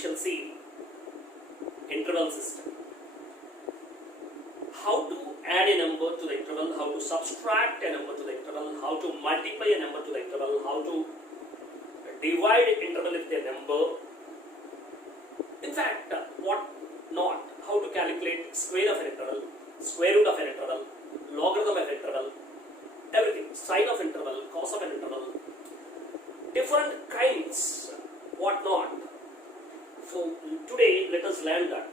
shall see interval system. How to add a number to the interval, how to subtract a number to the interval, how to multiply a number to the interval, how to divide an interval with a number. In fact, what not, how to calculate square of an interval, square root of an interval, logarithm of an interval, everything, sine of interval, cos of an interval, different kinds, what not. So today let us learn that.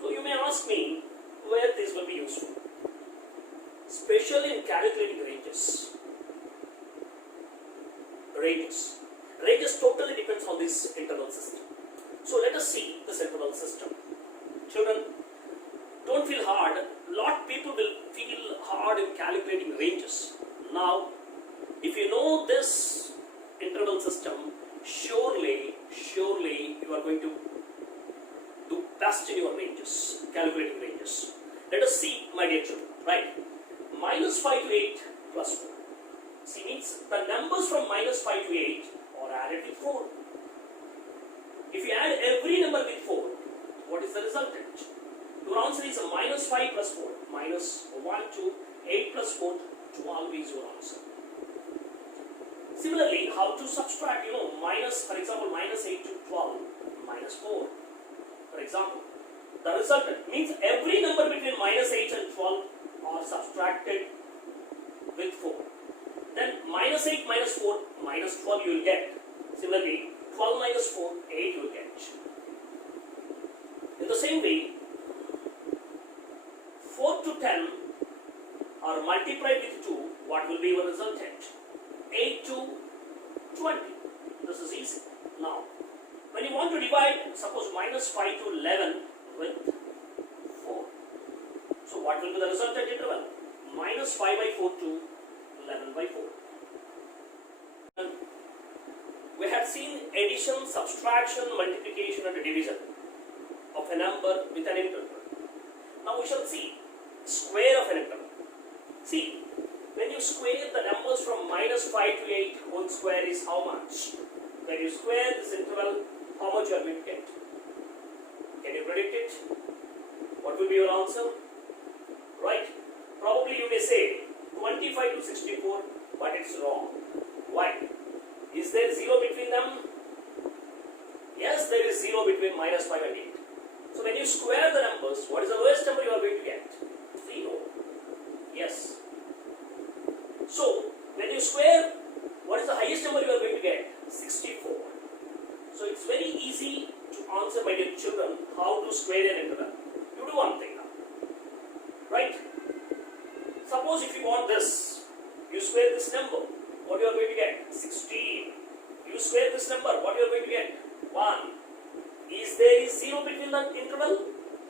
So you may ask me where this will be useful, especially in calculating ranges. Ranges totally depends on this interval system. So let us see this interval system. Children, don't feel hard. Lot people will feel hard in calculating ranges. Now, if you know this interval system, surely you are going to do best in your ranges, calculating ranges. Let us see, my dear children, right? Minus 5 to 8 plus 4. See, means the numbers from minus 5 to 8 are added with 4. If you add every number with 4, what is the resultant? Your answer is a minus 5 plus 4. Minus 1 to 8 plus 4, 12 is your answer. Similarly, how to subtract, minus, for example, minus 8 to 12, minus 4. For example, the resultant means every number between minus 8 and 12 are subtracted with 4. Then minus 8 minus 4 minus 12 you will get. Similarly, 12 minus 4, 8 you will get. In the same way, 4 to 10 are multiplied with 2, what will be your resultant? 8 to 20. This is easy. Now, when you want to divide, suppose minus 5 to 11 with 4. So what will be the resultant interval? Minus 5 by 4 to 11 by 4. And we have seen addition, subtraction, multiplication and division of a number with an interval. Now we shall see square of an interval. See, when you square the numbers from minus 5 to 8 whole square is how much? When you square this interval, how much you are going to get? Can you predict it? What will be your answer? Right? Probably you may say 25 to 64, but it's wrong. Why? Is there 0 between them? Yes, there is 0 between minus 5 and 8. So when you square the numbers, what is the lowest number you are going to get? 0. Yes. So when you square, what is the highest number you are going to get? 64. So it's very easy to answer, my dear children, how to square an interval. You do one thing now. Right? Suppose if you want this, you square this number, what you are going to get? 16. You square this number, what you are going to get? 1. Is there 0 between the interval?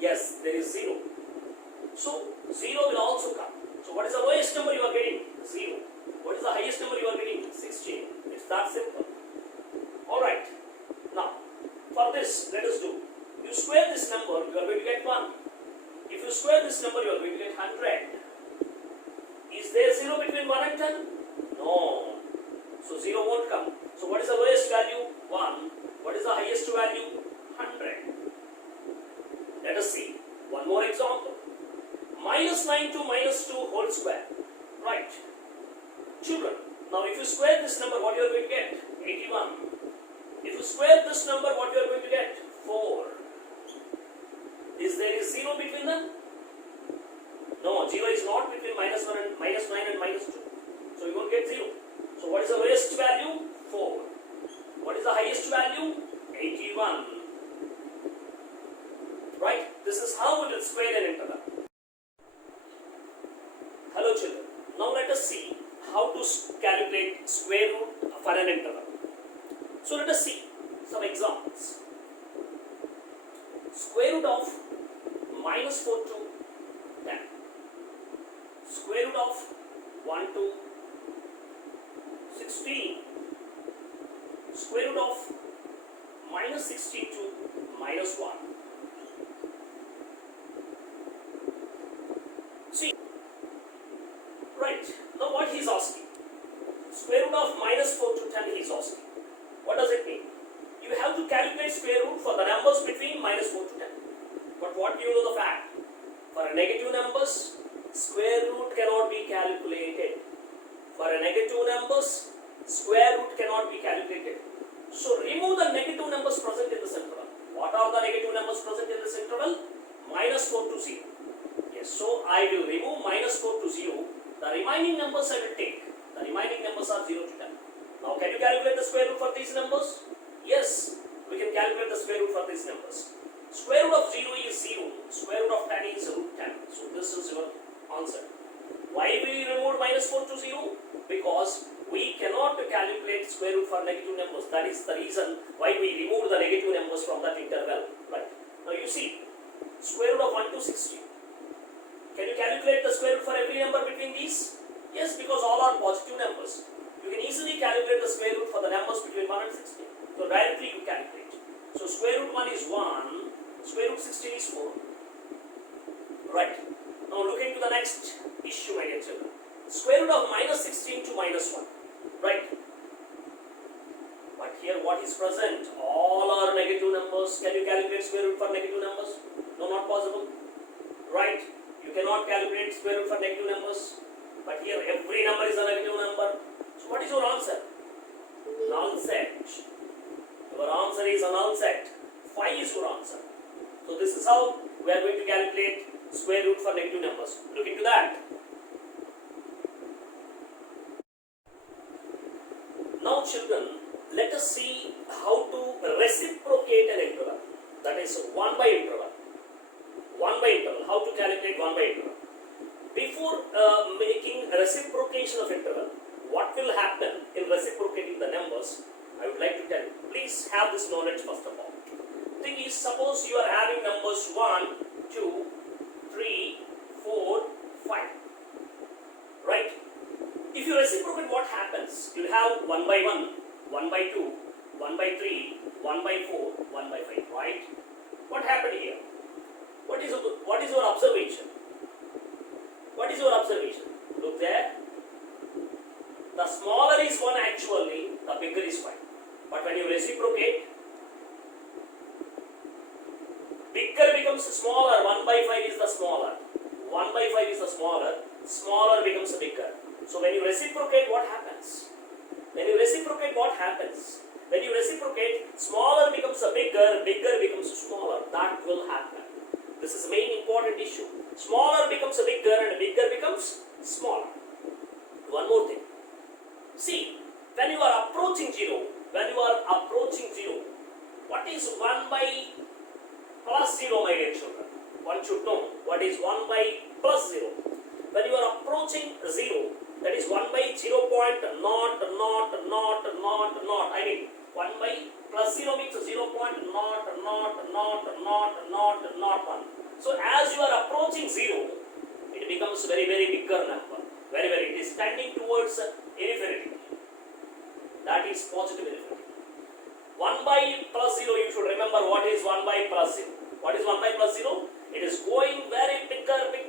Yes, there is 0. So 0 will also come. So what is the lowest number you are getting? 0. What is the highest number you are getting? 16. It's that simple. Alright. Now, for this, let us do. You square this number, you are going to get 1. If you square this number, you are going to get 100. Is there 0 between 1 and 10? No. So 0 won't come. So what is the lowest value? 1. What is the highest value? 100. Let us see. One more example. Minus 9 to minus 2 whole square. Right. Children, now if you square this number, what you are going to get? 81. If you square this number, what you are going to get? 4. Is there 0 between them? No, 0 is not between minus 9 and minus 2. So you won't get 0. So what is the lowest value? 4. What is the highest value? 81. Right? This is how we will square an interval. Hello children. Now let us see how to calculate square root for an interval. So let us see some examples. Square root of minus 4 to 10. Square root of 1 to 16. Square root of minus 60 to minus 1. See, right, now what he is asking? Square root of minus 4 to 10 he is asking. What does it mean? You have to calculate calculate square root for the numbers between minus 4 to 10. But what do you know the fact? For a negative numbers, square root cannot be calculated. For a negative numbers, square root cannot be calculated. So remove the negative numbers present in this interval. What are the negative numbers present in this interval? Minus 4 to 0. Yes, so I will remove minus 4 to 0. The remaining numbers I will take. The remaining numbers are 0 to 10. Now can you calculate the square root for these numbers? Yes, we can calculate the square root for these numbers. Square root of 0 is 0. Square root of 10 is root 10. So this is your answer. Why we removed minus 4 to 0? Because we cannot calculate square root for negative numbers. That is the reason why we removed the negative numbers from that interval. Right. Now you see, square root of 1 to 60. Can you calculate the square root for every number between these? Yes, because all are positive numbers. You can easily calculate the square root for the numbers between 1 and 60. So directly you calculate. So square root 1 is 1, square root 16 is 4. Right. Now look into the next issue, my dear children. Square root of minus 16 to minus 1. Right. But here what is present? All are negative numbers. Can you calculate square root for negative numbers? No, not possible. Right. You cannot calculate square root for negative numbers. But here every number is a negative number. So what is your answer? Null set. Your answer is a null set. 5 is your answer. So this is how we are going to calculate square root for negative numbers. Look into that. Now children, let us see how to reciprocate an interval. That is 1 by interval. 1 by interval. How to calculate 1 by interval. Before making reciprocation of interval, what will happen in reciprocating the numbers, I would like to tell you. Please have this knowledge first of all. Thing is, suppose you are having numbers 1, 2, 3, 4, 5. Right? If you reciprocate, what happens? You will have 1 by 1, 1 by 2, 1 by 3, 1 by 4, 1 by 5. Right? What happened here? What is your observation? What is your observation? Look there. The smaller is 1 actually, the bigger is 5. But when you reciprocate, bigger becomes smaller. 1 by 5 is the smaller. 1 by 5 is the smaller. Smaller becomes bigger. So when you reciprocate, what happens? When you reciprocate, what happens? When you reciprocate, smaller becomes bigger, bigger becomes smaller. That will happen. This is the main important issue. Smaller becomes bigger and bigger becomes smaller. One more thing. See, when you are approaching 0, what is 1 by plus 0, my dear children? One should know what is 1 by plus 0. When you are approaching 0, that is 1 by 0 point not. I mean, 1 by plus 0 means 0 point not 1. So as you are approaching 0, it becomes very bigger number. It is tending towards infinity. That is positive infinity. 1 by plus 0, you should remember what is 1 by plus 0. What is 1 by plus 0? It is going very bigger. It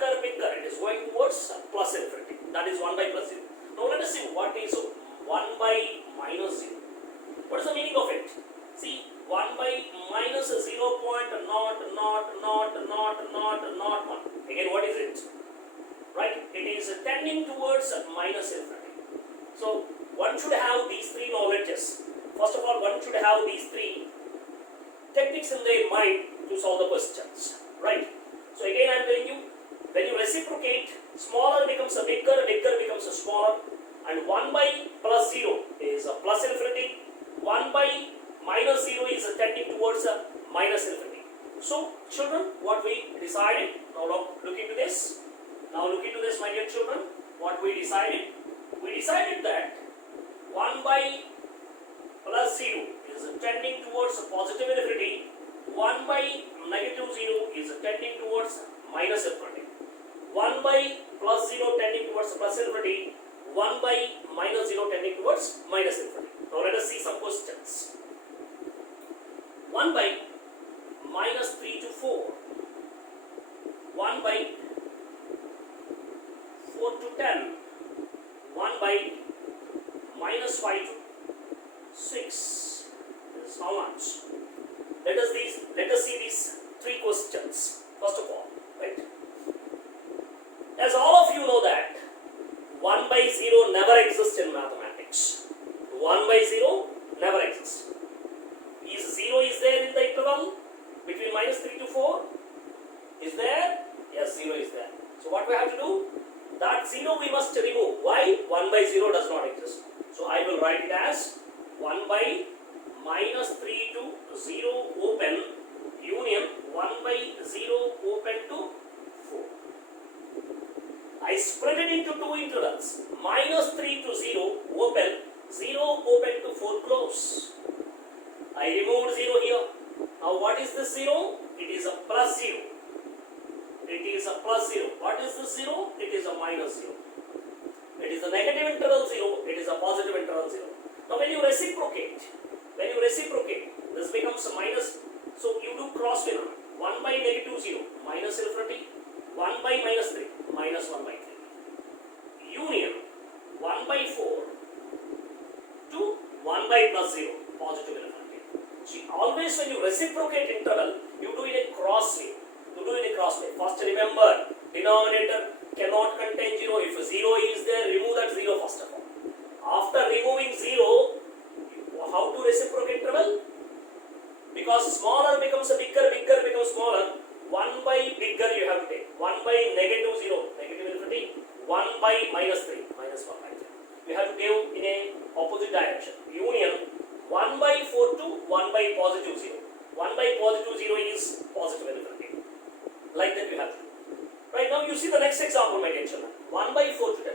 is going towards plus infinity. That is 1 by plus 0. Now let us see what is 1 by minus 0. What is the meaning of it? See, 1 by minus 0 point not 1. Again, what is it? Right? It is tending towards minus infinity. So, one should have these three knowledges. First of all, one should have these three techniques in their mind to solve the questions. Right? So, again, I am telling you, when you reciprocate, smaller becomes bigger becomes smaller, and 1 by plus 0 is plus infinity. 1 by minus 0 is tending towards minus infinity. So, children, what we decided, now look into this. Now look into this, my dear children. What we decided? We decided that 1 by plus 0 is tending towards positive infinity. 1 by negative 0 is tending towards minus infinity. 1 by plus 0 tending towards plus infinity. 1 by minus 0 tending towards minus infinity. Now let us see some questions. 1 by minus 3 to 4. 1 by 4 to 10. 1 by minus 5 to 6. This is how much? 0 never exists. Is 0 is there in the interval between minus 3 to 4? Is there? Yes, 0 is there. So what we have to do? That 0 we must remove. Why? 1 by 0 does not exist. So I will write it as 1 by minus 3 to 0 open union 1 by 0 open to 4. I spread it into two intervals. Minus 3 to 0 open, 0 open to 4 close. I removed 0 here. Now what is this 0? It is a plus 0. It is a plus 0. What is this 0? It is a minus 0. It is a negative interval 0. It is a positive interval 0. Now when you reciprocate, this becomes a minus. So you do cross phenomenon. 1 by negative 0, minus infinity. 1 by minus 3, minus 1 by 3. Union 1 by 4 to 1 by plus 0, positive infinity. See, always when you reciprocate interval, you do it a cross way. First remember, denominator cannot contain 0. If 0 is there, remove that 0 first of all. After removing 0, how to reciprocate interval? Because smaller becomes a bigger becomes smaller. 1 by bigger you have to take. 1 by negative 0, negative infinity. 1 by minus 3, minus 1 by 3. You have to give in a opposite direction. Union 1 by 4 to 1 by positive 0. 1 by positive 0 is positive infinity. Like that you have to do. Right now you see the next example, my dear children. 1 by 4 to 10.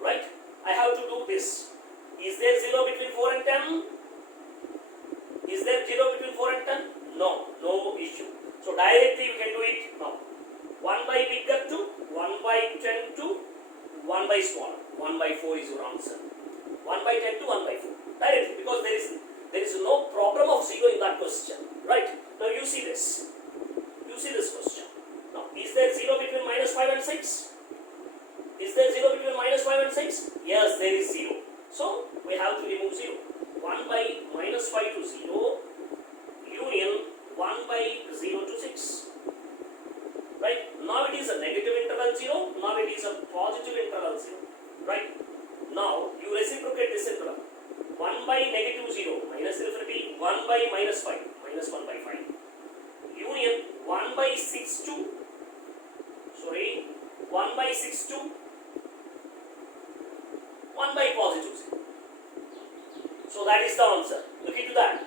Right? I have to do this. Is there 0 between 4 and 10? Is there 0 between 4 and 10? No, no issue. So directly you can do it now. 1 by bigger to 1 by 10 to 1 by smaller. 1 by 4 is your answer. 1 by 10 to 1 by 4. Directly, because there is no problem of 0 in that question. Right? Now you see this. You see this question. Now, is there 0 between minus 5 and 6? Is there 0 between minus 5 and 6? Yes, there is 0. So, we have to remove 0. 1 by minus 5 to 0, union 1 by 0 to 6. Right? Now it is a negative interval 0, now it is a positive interval 0. Right? Now, you reciprocate this interval. 1 by negative 0, minus infinity, 1 by minus 5, minus 1 by 5. Union 1 by 6 to, 1 by 6 to 1 by positive 0. So that is the answer. Look into that.